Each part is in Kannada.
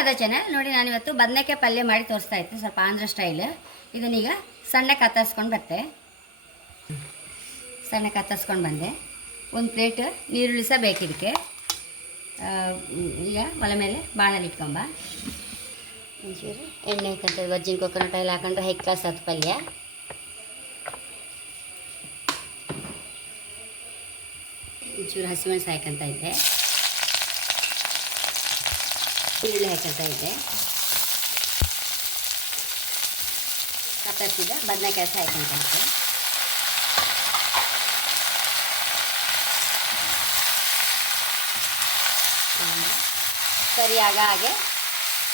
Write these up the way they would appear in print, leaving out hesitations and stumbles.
ಅದ ಚಾನಲ್ ನೋಡಿ. ನಾನಿವತ್ತು ಬದನೆಕಾಯಿ ಪಲ್ಯ ಮಾಡಿ ತೋರಿಸ್ತಾ ಇತ್ತು, ಸ್ವಲ್ಪ ಆಂಧ್ರ ಸ್ಟೈಲ್. ಇದನ್ನೀಗ ಸಣ್ಣ ಕತ್ತರಿಸ್ಕೊಂಡು ಬರ್ತೆ. ಸಣ್ಣ ಕತ್ತರಿಸ್ಕೊಂಡು ಬಂದೆ. ಒಂದು ಪ್ಲೇಟ್ ನೀರುಳ್ಳಿ ಸಹ ಬೇಕಿದ್ದಕ್ಕೆ. ಈಗ ಒಲೆ ಮೇಲೆ ಬಾಣಲ್ಲಿ ಇಟ್ಕೊಂಬ. ಒಂಚೂರು ಎಣ್ಣೆ ಹಾಕಂತ ವರ್ಜಿನ್ ಕೊಕೊನಟ್ ಆಯಿಲ್ ಹಾಕೊಂಡ್ರೆ ಹೈ ಕ್ಲಾಸ್ ಅದು ಪಲ್ಯ. ಒಂಚೂರು ಹಸಿಮೆಣಸು ಹಾಕಂತ ಇದ್ದೆ, ಈರುಳ್ಳಿ ಹಾಕಂತ ಇದ್ದೆ, ಕತ್ತರಿಸಿದ ಬದನೆಕಾಯಿ ಸಹ ಹಾಕಂತ ಇದ್ದೆ. ಸರಿಯಾಗ ಹಾಗೆ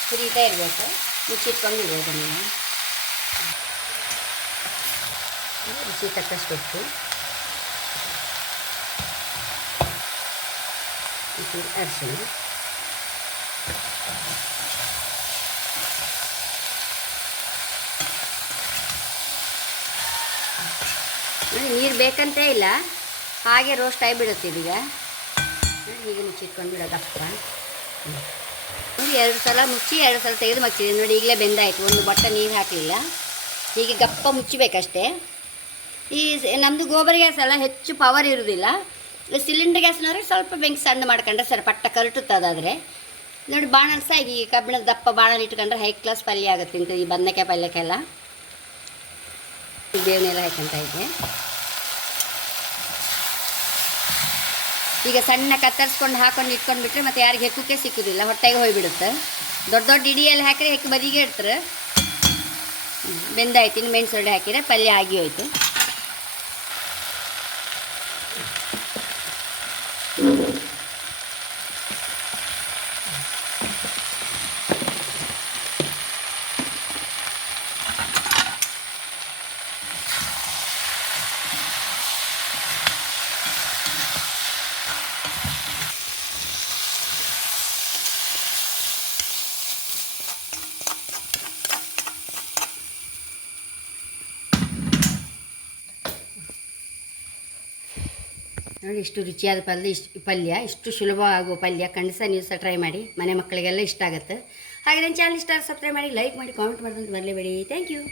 ಹುರಿತಾ ಇರಬೇಕು, ಮುಚ್ಚಿಟ್ಕೊಂಡು ಇಡಬೇಕು. ನೀವು ರುಚಿ ತಕ್ಕಷ್ಟು ಉಪ್ಪು, ಅರಿಶಿಣ, ನೀರು ಬೇಕಂತೇ ಇಲ್ಲ, ಹಾಗೆ ರೋಸ್ಟ್ ಆಗಿಬಿಡುತ್ತೆ. ಇದೀಗ ಹೀಗೆ ಮುಚ್ಚಿಟ್ಕೊಂಡು ಬಿಡೋದಪ್ಪ. ನೋಡಿ 2 ಸಲ ಮುಚ್ಚಿ 2 ಸಲ ತೆಗೆದು ಮಚ್ಚಿದೆ. ನೋಡಿ ಈಗಲೇ ಬೆಂದಾಯಿತು, ಒಂದು ಬಟ್ಟೆ ನೀರು ಹಾಕಲಿಲ್ಲ. ಹೀಗೆ ಗಪ್ಪ ಮುಚ್ಚಬೇಕಷ್ಟೇ. ಈ ನಮ್ಮದು ಗೋಬರ್ ಗ್ಯಾಸ್ ಎಲ್ಲ ಹೆಚ್ಚು ಪವರ್ ಇರೋದಿಲ್ಲ. ಸಿಲಿಂಡರ್ ಗ್ಯಾಸ್ನವ್ರೆ ಸ್ವಲ್ಪ ಬೆಂಕಿ ಸಣ್ಣ ಮಾಡ್ಕೊಂಡ್ರೆ ಸರ್ ಪಟ್ಟ ಕರಟುತ್ತದಾದರೆ. ನೋಡಿ ಬಾಣಲ್ ಸಹ ಈ ಕಬ್ಬಿಣದ ದಪ್ಪ ಬಾಣಲ್ಲಿ ಇಟ್ಕೊಂಡ್ರೆ ಹೈ ಕ್ಲಾಸ್ ಪಲ್ಯ ಆಗುತ್ತೆ ಇಂಥ ಈ ಬದನೆಕಾಯಿ ಪಲ್ಯಕ್ಕೆಲ್ಲ. ಬೇವನ್ನೆಲ್ಲ ಹಾಕಂತ ಇದ್ದೆ. ಈಗ ಸಣ್ಣ ಕತ್ತರಿಸ್ಕೊಂಡು ಹಾಕೊಂಡು ಇಟ್ಕೊಂಡ್ಬಿಟ್ರೆ ಮತ್ತು ಯಾರಿಗೆ ಹೆಕ್ಕಕ್ಕೆ ಸಿಕ್ಕುದಿಲ್ಲ, ಹೊಟ್ಟೆಗೆ ಹೋಗಿಬಿಡುತ್ತೆ. ದೊಡ್ಡ ದೊಡ್ಡ ಇಡಿಯಲ್ಲಿ ಹಾಕಿದ್ರೆ ಹೆಕ್ಕು ಬದಿಗೆ ಇಡ್ತಾರೆ. ಬೆಂದಾಯ್ತು. ಇನ್ನು ಮೆಣಸೊಳ್ಳೆ ಹಾಕಿದ್ರೆ ಪಲ್ಯ ಆಗಿ ಹೋಯ್ತು. ನೋಡಿ ಇಷ್ಟು ರುಚಿಯಾದ ಇಷ್ಟು ಸುಲಭ ಆಗುವ ಪಲ್ಯ ಖಂಡಿತ ನೀವು ಸಹ ಟ್ರೈ ಮಾಡಿ. ಮನೆ ಮಕ್ಕಳಿಗೆಲ್ಲ ಇಷ್ಟ ಆಗುತ್ತೆ. ಹಾಗೆ ನನ್ನ ಚಾನಲ್ ಇಷ್ಟ ಸಬ್ಸ್ಕ್ರೈಬ್ ಮಾಡಿ, ಲೈಕ್ ಮಾಡಿ, ಕಾಮೆಂಟ್ ಮಾಡೋದಂತ ಬರಲೇಬೇಡಿ. Thank you.